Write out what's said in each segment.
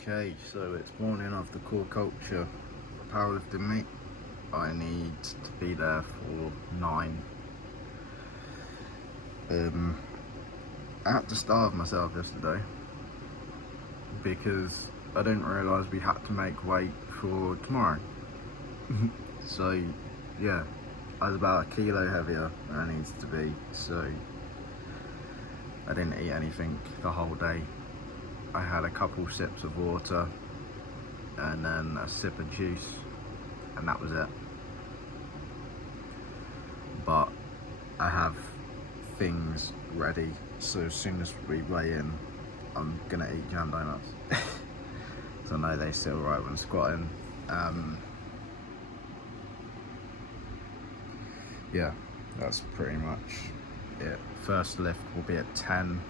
Okay, so it's morning of the core culture powerlifting meet. I need to be there for 9. I had to starve myself yesterday because I didn't realise we had to make weight for tomorrow. So yeah, I was about 1 kilo heavier than I needed to be, so I didn't eat anything the whole day. I had a couple sips of water and then a sip of juice, and that was it. But I have things ready, so as soon as we weigh in, I'm gonna eat jam donuts. So I know they feel right when squatting. Yeah, that's pretty much it. First lift will be at 10.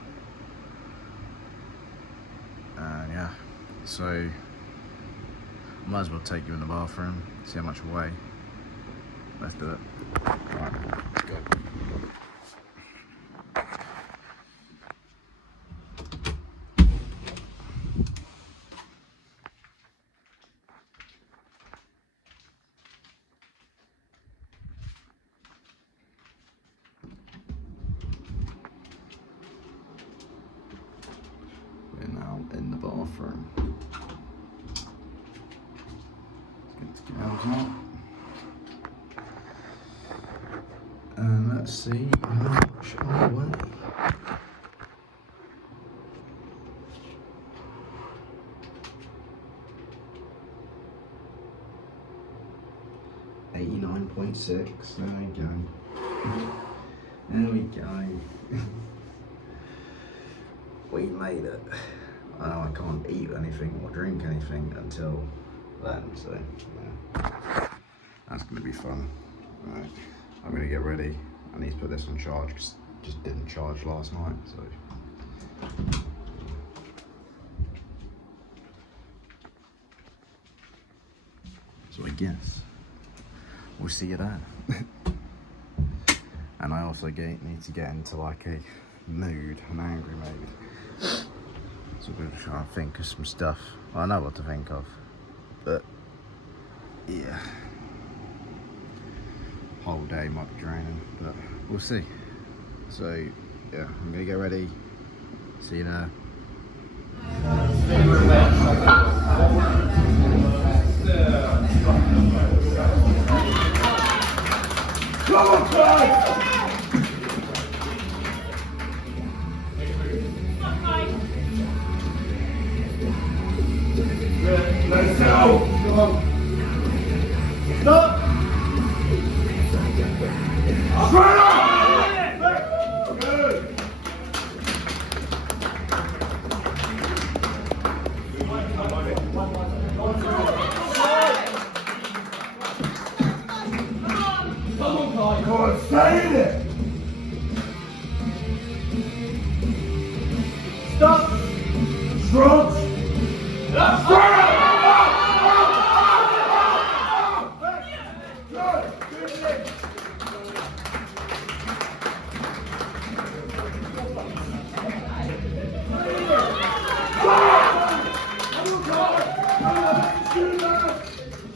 And yeah, so might as well take you in the bathroom, see how much I weigh. Let's do it. Alright, let's go. We're now in the bathroom. Let's get the scales out. And let's see how much I weigh. .6. There we go. There we go. We made it. I know I can't eat anything or drink anything until then, so yeah. That's gonna be fun. Right, I'm gonna get ready. I need to put this on charge because it just didn't charge last night, so I guess we'll see you there. And I also need to get into like a mood, an angry mood. So we're gonna try and think of some stuff. I know what to think of, but yeah, whole day might be draining, but we'll see. So yeah, I'm gonna get ready. See you there. Come on, guys! Let's go! Come on. Stop! Straight up! Good! Come on, stay in it! Stop! Strong! Straight up!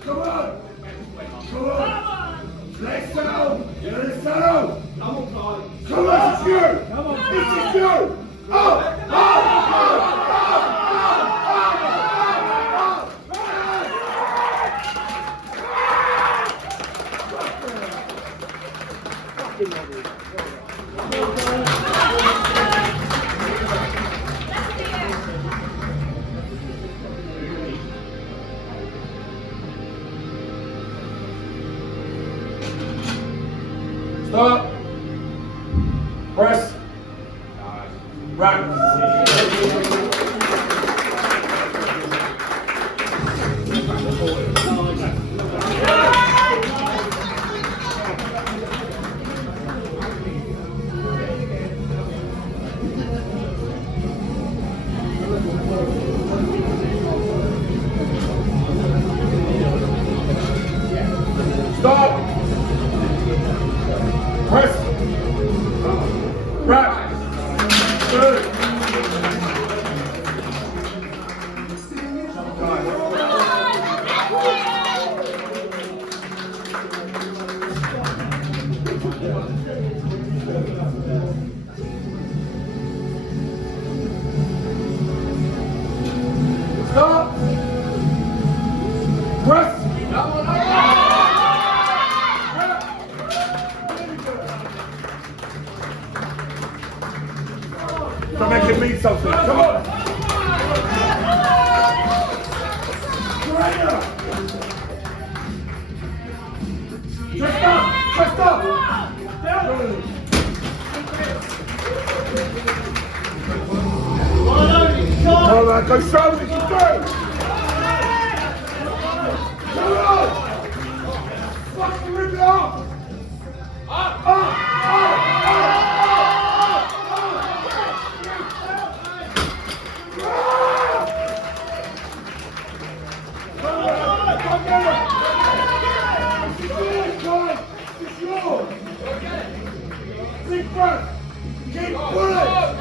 Come on! Come on! Let's go! Let's go! Come on, it's you! Come on, this is you! Oh! Stop. Press. So make it mean something. Come on. Chest up. Chest up. Down. All right, go strong. Keep going. Come on. Fucking rip it off. Big breath. Keep pulling.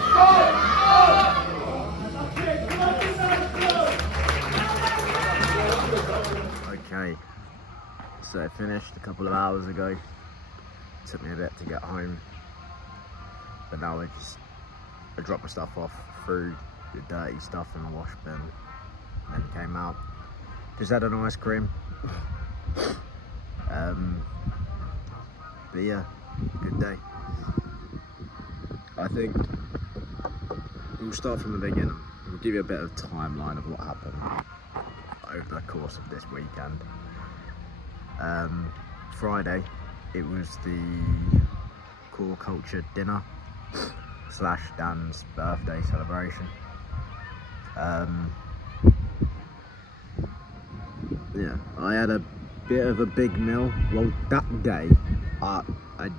Okay, so I finished a couple of hours ago. Took me a bit to get home, but now I dropped my stuff off, threw the dirty stuff in the wash bin, and then came out. Just had an ice cream. But yeah, good day. I think we'll start from the beginning. We'll give you a bit of timeline of what happened over the course of this weekend. Friday, it was the Core Culture dinner / Dan's birthday celebration. Yeah, I had a bit of a big meal. Well, that day, I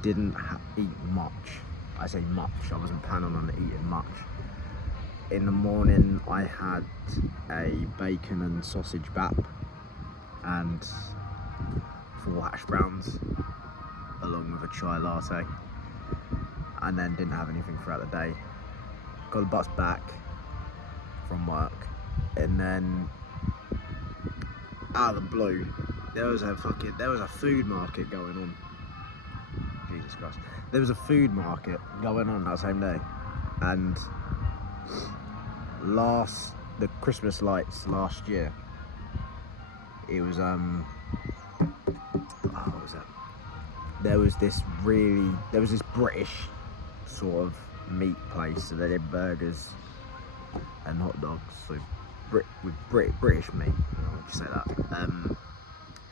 didn't eat much. I say much, I wasn't planning on eating much. In the morning, I had a bacon and sausage bap and 4 hash browns, along with a chai latte, and then didn't have anything throughout the day. Got the bus back from work, and then out of the blue, there was a food market going on. Jesus Christ. There was a food market going on that same day, and the Christmas lights last year, it was what was that? There was this British sort of meat place, so they did burgers and hot dogs, so with British meat, I'll just say that.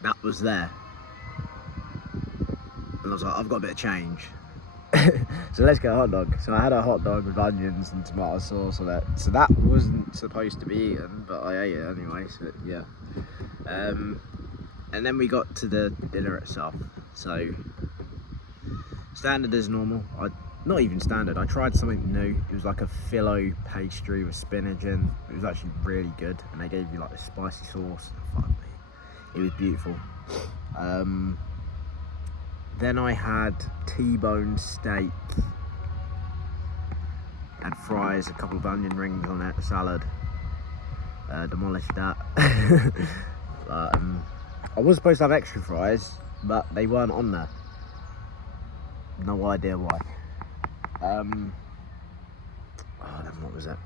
That was there, and I was like, I've got a bit of change, so let's get a hot dog. So I had a hot dog with onions and tomato sauce on it. So that wasn't supposed to be eaten, but I ate it anyway. So yeah, and then we got to the dinner itself. So standard as normal. Not even standard. I tried something new. It was like a phyllo pastry with spinach in. It was actually really good, and they gave you like this spicy sauce. Fuck me, it was beautiful. Then I had T-bone steak and fries, a couple of onion rings on it, salad. Demolished that. But, I was supposed to have extra fries, but they weren't on there. No idea why. What was it?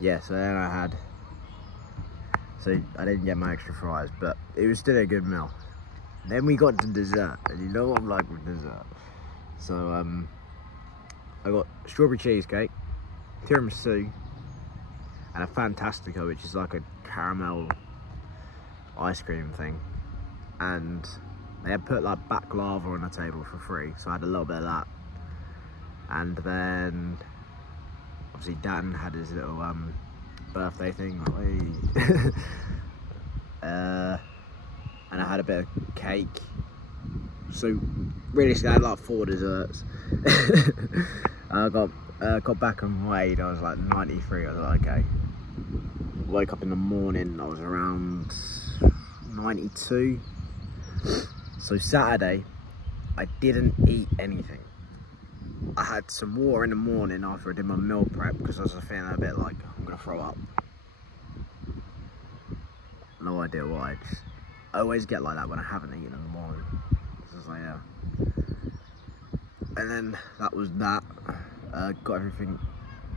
Yeah, so then I didn't get my extra fries, but it was still a good meal. Then we got to dessert, and you know what I'm like with dessert. So I got strawberry cheesecake, tiramisu, and a Fantastico, which is like a caramel ice cream thing. And they had put like baklava on the table for free, so I had a little bit of that. And then obviously Dan had his little birthday thing, and I had a bit of cake. So realistically, I had like 4 desserts. I got back and weighed. I was like 93. I was like, okay. Woke up in the morning. I was around 92. So Saturday, I didn't eat anything. I had some water in the morning after I did my meal prep because I was feeling a bit like I'm gonna throw up. No idea why. I always get like that when I haven't eaten in the morning. So I was like, yeah. And then that was that. Got everything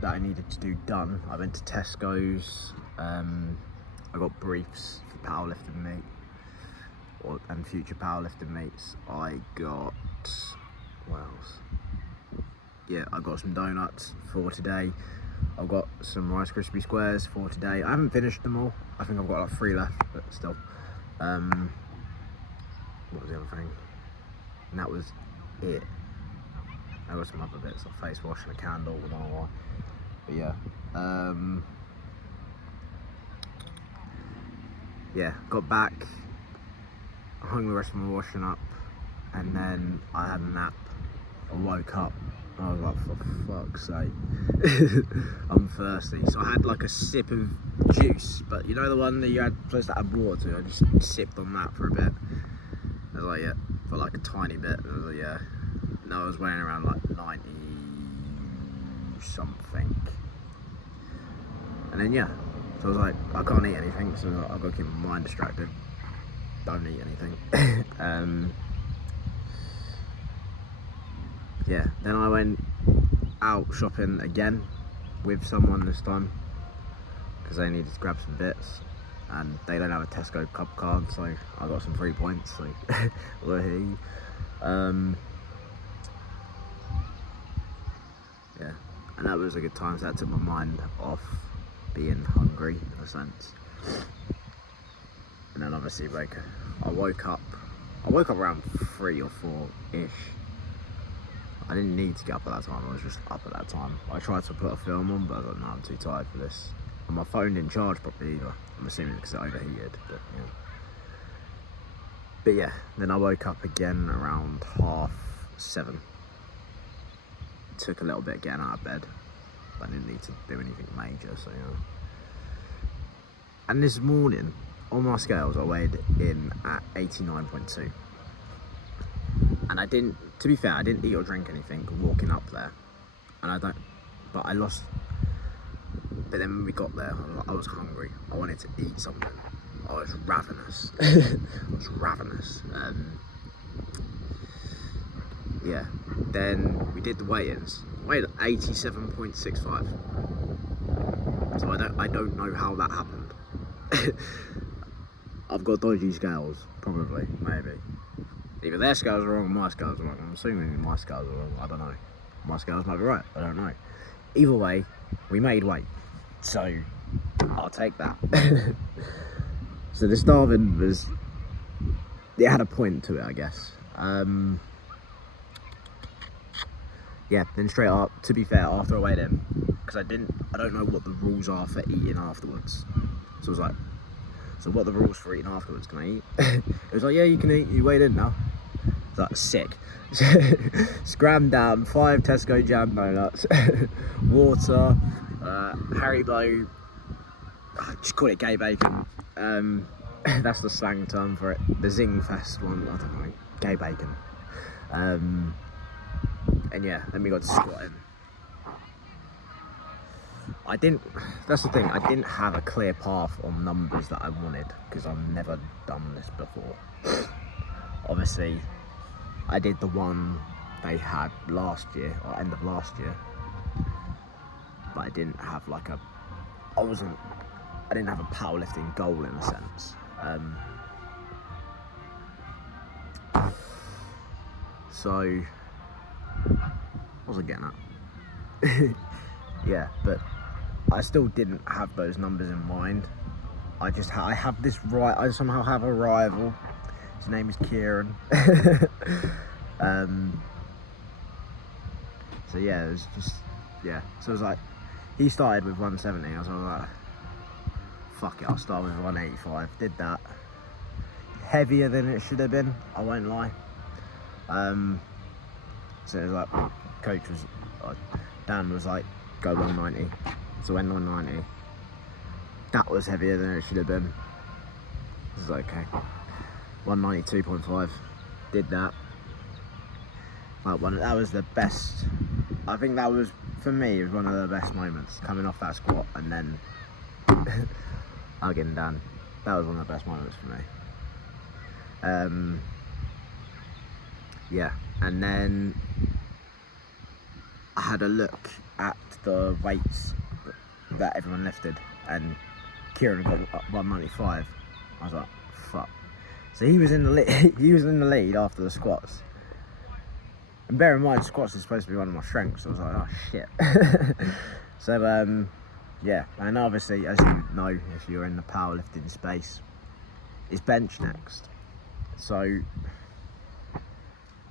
that I needed to do done. I went to Tesco's. I got briefs for powerlifting meet and future powerlifting meets. I got, what else? Yeah, I got some donuts for today. I've got some Rice Krispie Squares for today. I haven't finished them all. I think I've got like 3 left, but still. What was the other thing? And that was it. I got some other bits, like face wash and a candle, I don't know why. But yeah. Yeah, got back, hung the rest of my washing up, and then I had a nap. I woke up, and I was like, for fuck's sake, I'm thirsty. So I had like a sip of juice, but you know the one that you had supposed to add water to? I just sipped on that for a bit. I was like, yeah, for like a tiny bit. And I was like, yeah. No, I was weighing around like 90 something. And then yeah, so I was like, I can't eat anything, so I've got to keep my mind distracted. Don't eat anything. Yeah, then I went out shopping again with someone this time because they needed to grab some bits, and they don't have a Tesco Cup card, so I got some free points. So, woohoo. Yeah, and that was a good time. So that took my mind off being hungry in a sense. And then obviously, like, I woke up around 3 or 4 ish. I didn't need to get up at that time, I was just up at that time. I tried to put a film on, but I was like, no, I'm too tired for this. And my phone didn't charge properly either. I'm assuming because it overheated, but yeah. But yeah, then I woke up again around 7:30. Took a little bit getting out of bed. I didn't need to do anything major, so yeah. And this morning, on my scales, I weighed in at 89.2. And I didn't, to be fair, I didn't eat or drink anything walking up there. And but I lost. But then when we got there, I was hungry. I wanted to eat something. I was ravenous. Yeah. Then we did the weigh-ins. Weighed 87.65. So I don't know how that happened. I've got dodgy scales, probably, maybe. Either their scales are wrong or my scales are wrong. I'm assuming my scales are wrong. I don't know. My scales might be right. I don't know. Either way, we made weight. So, I'll take that. So the starving was... It had a point to it, I guess. Yeah, then straight up, to be fair, after I weighed in, because I don't know what the rules are for eating afterwards. So I was like, so what are the rules for eating afterwards? Can I eat? It was like, yeah, you can eat. You weighed in now. It's like, sick. Scrammed down 5 Tesco jam donuts, water, Haribo. Just call it gay bacon. That's the slang term for it. The Zing Fest one. I don't know. Gay bacon. And yeah, then we got to squatting. That's the thing, I didn't have a clear path on numbers that I wanted, because I've never done this before. Obviously, I did the one they had last year, or end of last year, but I didn't have like I didn't have a powerlifting goal in a sense. So, what was I getting at? Yeah, but I still didn't have those numbers in mind. I have this I somehow have a rival. His name is Kieran. So yeah, it was just, yeah. So it was like, he started with 170. I was like, fuck it, I'll start with 185. Did that. Heavier than it should have been, I won't lie. So it was like, coach was, Dan was like, go 190. So I went 190. That was heavier than it should have been. It was like, okay. 192.5. Did that. That was the best. I think that was, for me, it was one of the best moments. Coming off that squat and then hugging Dan. That was one of the best moments for me. Yeah, and then I had a look at the weights that everyone lifted, and Kieran got 195. I was like, fuck. So he was in the lead. He was in the lead after the squats. And bear in mind, squats is supposed to be one of my strengths. So I was like, oh shit. So yeah, and obviously, as you know, if you're in the powerlifting space, it's bench next. So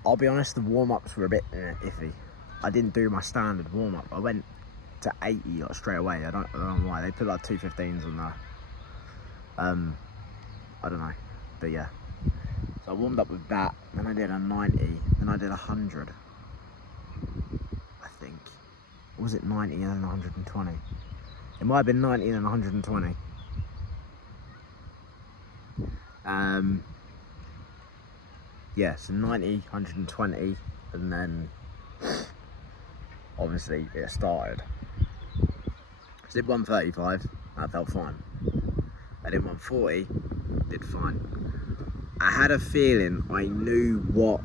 I'll be honest, the warm-ups were a bit iffy. I didn't do my standard warm-up. I went to 80 like, straight away. I don't know why. They put like 215s on there. I don't know, but yeah. So I warmed up with that, then I did a 90, then I did 100, I think. Or was it 90 and then 120? It might have been 90 and then 120. Yeah, so 90, 120, and then obviously it started. I did 135, that felt fine. I did 140, did fine. I had a feeling I knew what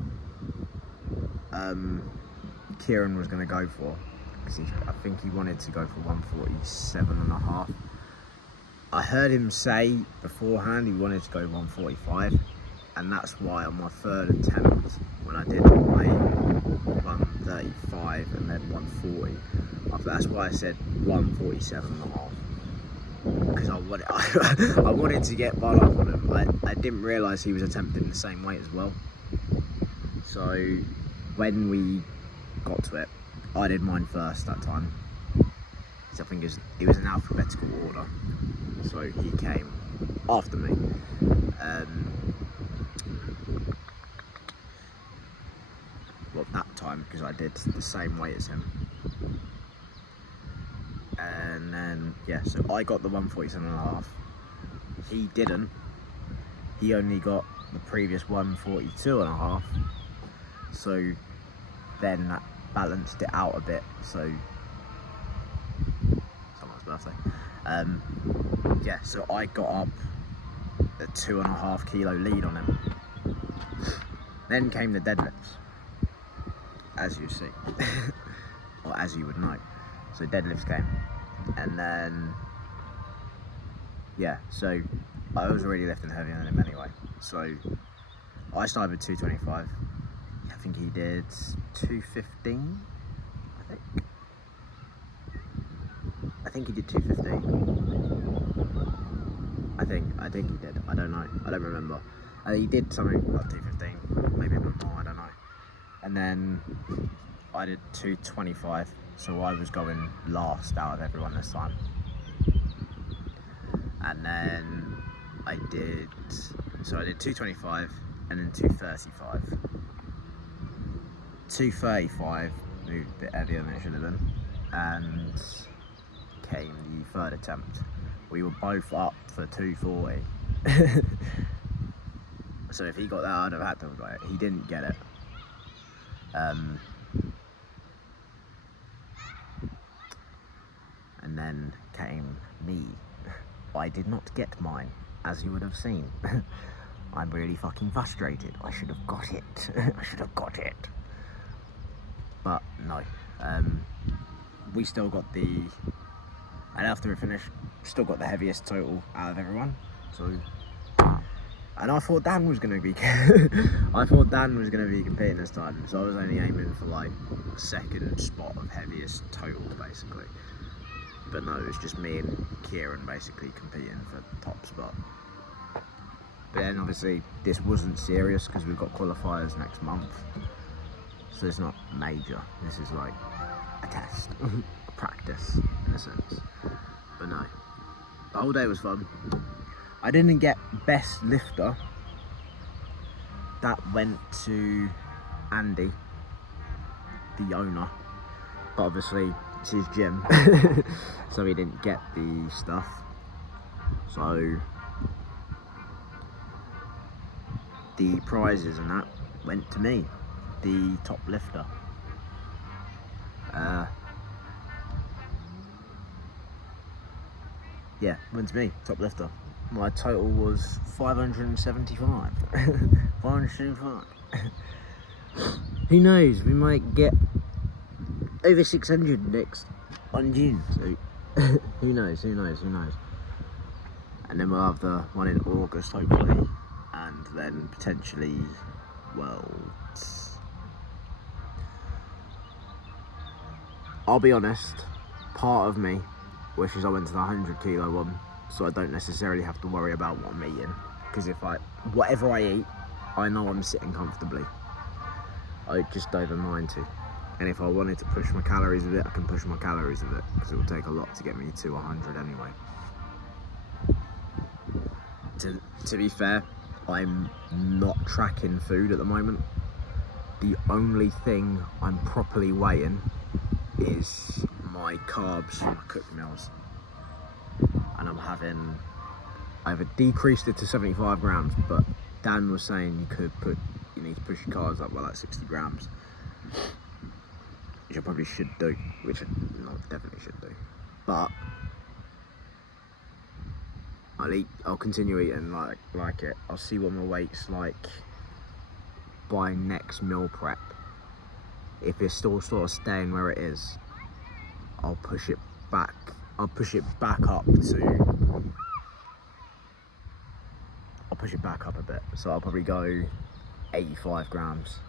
Kieran was going to go for, because I think he wanted to go for 147.5. I heard him say beforehand he wanted to go 145, and that's why on my third attempt, when I did my 135 and then 140, that's why I said 147.5. Because I wanted to get one up on him. I didn't realise he was attempting the same weight as well. So when we got to it, I did mine first that time. So I think it was in alphabetical order. So he came after me. Well, that time, because I did the same weight as him. And then, yeah, so I got the 147.5. He didn't. He only got the previous 142.5. So then that balanced it out a bit. So, someone's birthday. Yeah, so I got up a 2.5 kilo lead on him. Then came the deadlifts, as you see, or as you would know. So deadlifts came, and then yeah, so I was already lifting heavier than him anyway. So I started with 225. I think he did 215. I think he did 215. I think he did. I don't know. I don't remember. He did something like 215, maybe a bit more. I don't know. And then I did 225. So I was going last out of everyone this time. And then I did 225 and then 235. 235 moved a bit heavier than it should have been, and came the third attempt. We were both up for 240. So if he got that, I'd have had to have got it. He didn't get it. And then came me. I did not get mine, as you would have seen. I'm really fucking frustrated. I should have got it. I should have got it. But no. We still got and after it finished, still got the heaviest total out of everyone. So, and I thought Dan was gonna be competing this time. So I was only aiming for like second spot of heaviest total, basically. But no, it was just me and Kieran basically competing for the top spot. But then obviously this wasn't serious because we've got qualifiers next month. So it's not major. This is like a test, a practice in a sense. But no, the whole day was fun. I didn't get best lifter. That went to Andy, the owner. But obviously it's his gym, so he didn't get the stuff. So the prizes and that went to me, the top lifter. Yeah, went to me, top lifter. My total was 575. 575. Who knows? We might get over 600 next on June. So who knows? And then we'll have the one in August, hopefully, and then potentially, well, I'll be honest, part of me wishes I went to the 100 kilo one, so I don't necessarily have to worry about what I'm eating. Because whatever I eat, I know I'm sitting comfortably. I just don't mind to. And if I wanted to push my calories with it, I can push my calories with it, because it will take a lot to get me to 100 anyway. To be fair, I'm not tracking food at the moment. The only thing I'm properly weighing is my carbs from my cooked meals. And I've decreased it to 75 grams, but Dan was saying you need to push your carbs up by like 60 grams. Which I probably should do, which I definitely should do. But I'll continue eating like it. I'll see what my weight's like by next meal prep. If it's still sort of staying where it is, I'll push it back up a bit. So I'll probably go 85 grams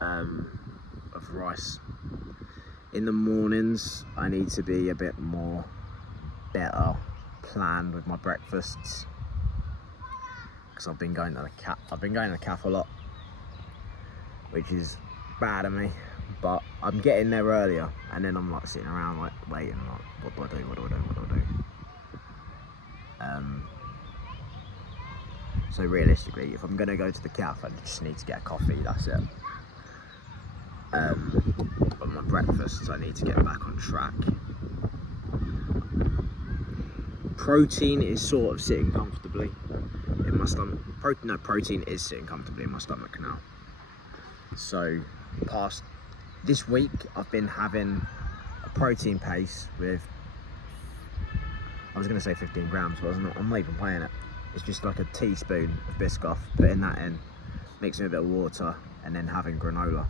of rice. In the mornings, I need to be a bit better planned with my breakfasts, because I've been going to the cafe a lot, which is bad of me, but I'm getting there earlier, and then I'm like sitting around like waiting, like what do I do? So realistically, if I'm gonna go to the cafe, I just need to get a coffee, that's it. But my breakfasts, I need to get back on track. Protein is sort of sitting comfortably in my stomach. Protein is sitting comfortably in my stomach now. So past this week, I've been having a protein paste with, I was going to say 15 grams, but I'm not even playing it. It's just like a teaspoon of Biscoff, putting that in, mixing with a bit of water, and then having granola.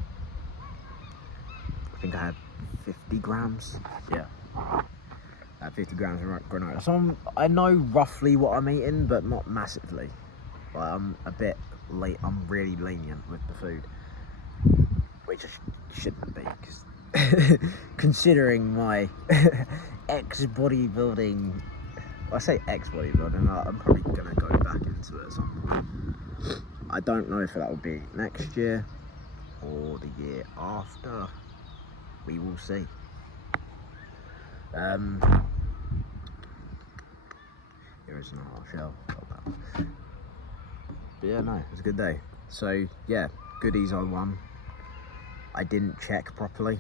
I think I had 50 grams. Yeah. 50 grams of granola. So I know roughly what I'm eating, but not massively. Like I'm a bit late. I'm really lenient with the food, which I shouldn't be, because considering my ex-bodybuilding, I say ex-bodybuilding, I'm probably gonna go back into it at some point. I don't know if that will be next year or the year after. We will see. Here is another shell. But yeah, no, it was a good day. So yeah, goodies on one. I didn't check properly.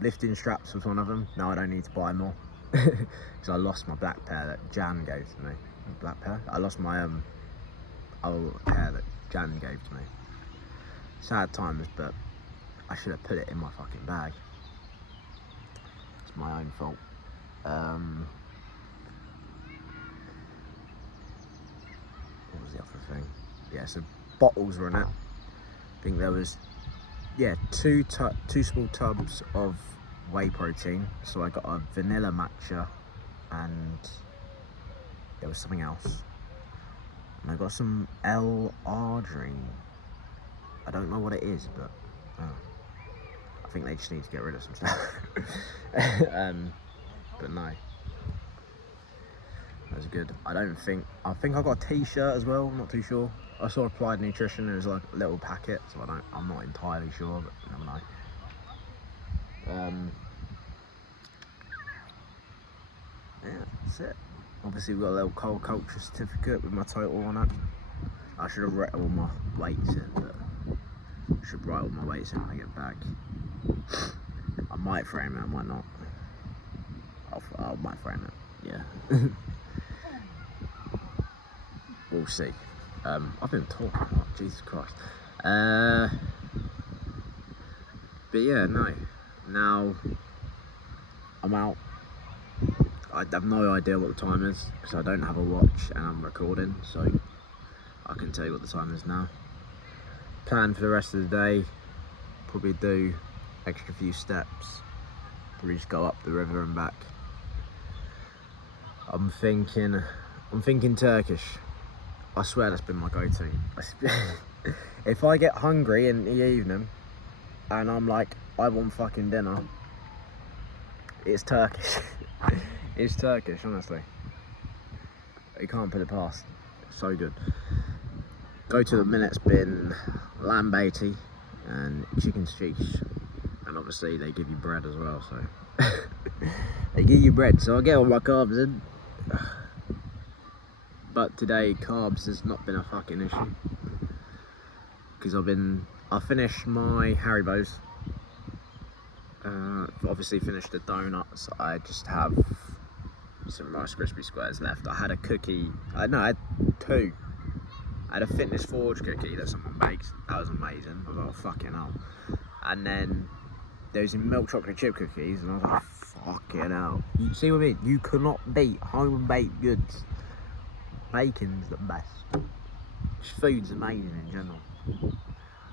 Lifting straps was one of them. No, I don't need to buy more, because I lost my black pair that Jan gave to me. Black pair? I lost my old pair that Jan gave to me. Sad times, but I should have put it in my fucking bag. It's my own fault. What was the other thing? Yeah, so bottles were in it. I think there was, yeah, two small tubs of whey protein. So I got a vanilla matcha, and there was something else. And I got some L-arginine. I don't know what it is, but I think they just need to get rid of some stuff. But no, that was good. I think I got a t-shirt as well, I'm not too sure. I saw Applied Nutrition, it was like a little packet, so I'm not entirely sure, but you never know. Yeah, that's it. Obviously we've got a little cold culture certificate with my total on it. I should have written all my weights in, but I should write all my weights in when I get back. I might frame it, I might not. I might frame it, yeah. We'll see. I've been talking a lot, Jesus Christ. But yeah, no. Now, I'm out. I have no idea what the time is, because I don't have a watch and I'm recording, so I can tell you what the time is now. Plan for the rest of the day, probably do extra few steps. We just go up the river and back. I'm thinking Turkish. I swear that's been my go-to. If I get hungry in the evening and I'm like, I want fucking dinner, it's Turkish. It's Turkish, honestly. You can't put it past. It's so good. Go to the minute's been lamb baity and chicken sheesh. And obviously they give you bread as well, so they give you bread, so I get all my carbs in. But today carbs has not been a fucking issue. Because I finished my Haribo's. Obviously finished the donuts. I just have some Rice Krispie Squares left. I had a cookie. I had two. I had a Fitness Forge cookie that someone baked. That was amazing. I was like, fucking hell. And then there's milk chocolate chip cookies, and I was like, fucking hell. You see what I mean? You cannot beat home baked goods. Bacon's the best. Just food's amazing in general.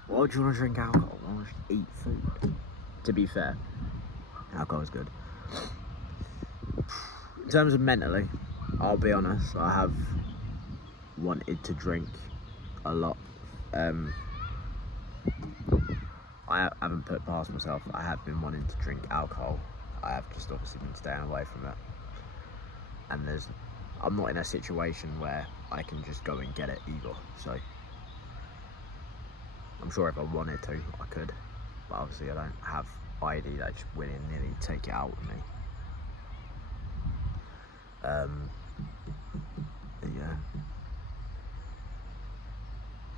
Why would you want to drink alcohol? Why would you eat food? To be fair, alcohol is good. In terms of mentally, I'll be honest, I have wanted to drink a lot. I haven't put past myself. I have been wanting to drink alcohol. I have just obviously been staying away from it. And I'm not in a situation where I can just go and get it either. So I'm sure if I wanted to, I could. But obviously I don't have ID that just willy-nilly take it out of me. But yeah.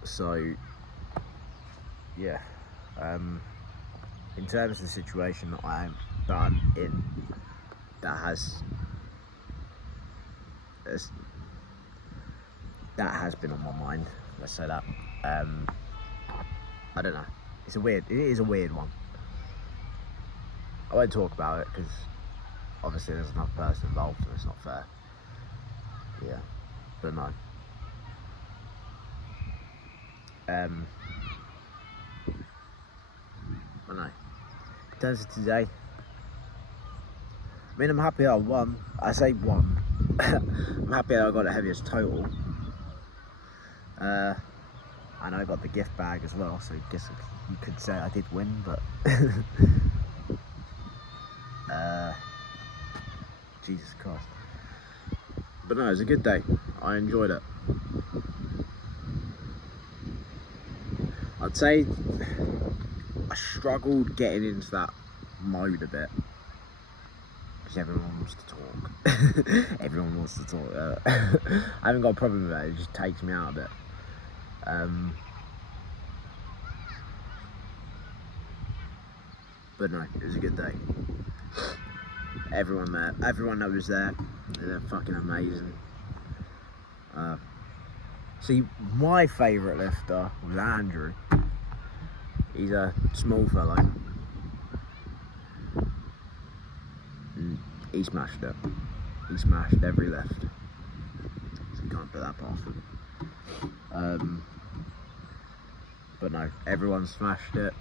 So yeah. In terms of the situation that I'm in, that has been on my mind. Let's say that. I don't know. It is a weird one. I won't talk about it because obviously there's another person involved and it's not fair. Yeah, but no. I know. In terms of today, I mean, I'm happy I won. I say won. I'm happy that I got the heaviest total. And I got the gift bag as well, so I guess you could say I did win, but Jesus Christ. But no, it was a good day. I enjoyed it. I'd say I struggled getting into that mode a bit because everyone wants to talk. Everyone wants to talk. I haven't got a problem with that. It just takes me out a bit. But no, it was a good day. Everyone that was there, they're fucking amazing. See, my favourite lifter was Andrew. He's a small fellow. And he smashed it. He smashed every lift. So you can't put that past him. But no, everyone smashed it.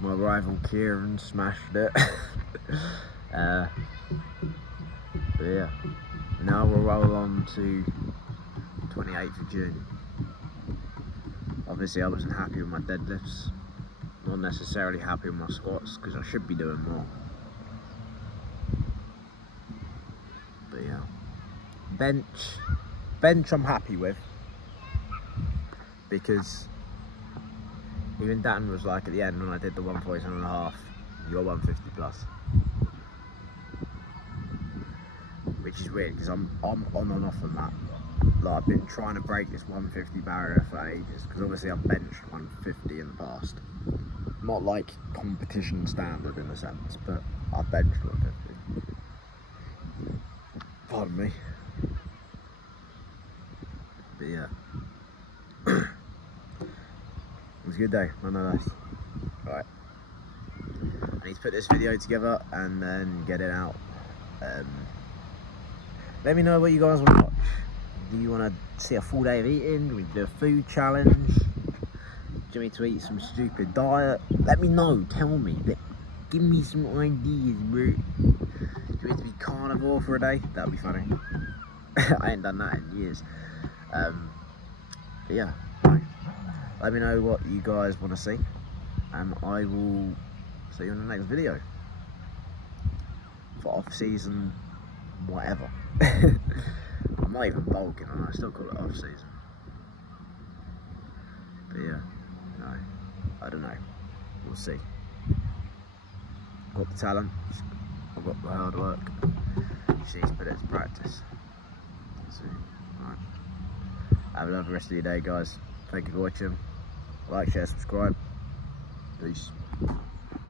My rival Kieran smashed it. But yeah, now we'll roll on to 28th of June. Obviously I wasn't happy with my deadlifts. Not necessarily happy with my squats because I should be doing more. But yeah, bench I'm happy with because even Dan was like at the end when I did the 147.5, you're 150 plus. Which is weird because I'm on and off on that. Like I've been trying to break this 150 barrier for ages because obviously I've benched 150 in the past. Not like competition standard in a sense, but I've benched 150. Pardon me. But yeah. It was a good day, nonetheless. Alright. I need to put this video together and then get it out. Let me know what you guys want to watch. Do you want to see a full day of eating? Do we do a food challenge? Do you want me to eat some stupid diet? Let me know, tell me. Give me some ideas, bro. Do you want to be carnivore for a day? That'd be funny. I ain't done that in years. But yeah, let me know what you guys want to see, and I will see you in the next video for off-season whatever. I'm not even bulking, and I still call it off-season. But yeah, no, I don't know. We'll see. I've got the talent, I've got the hard work. She needs to put it to practice. So, alright. Have a lovely rest of your day, guys. Thank you for watching. Like, share, subscribe. Peace.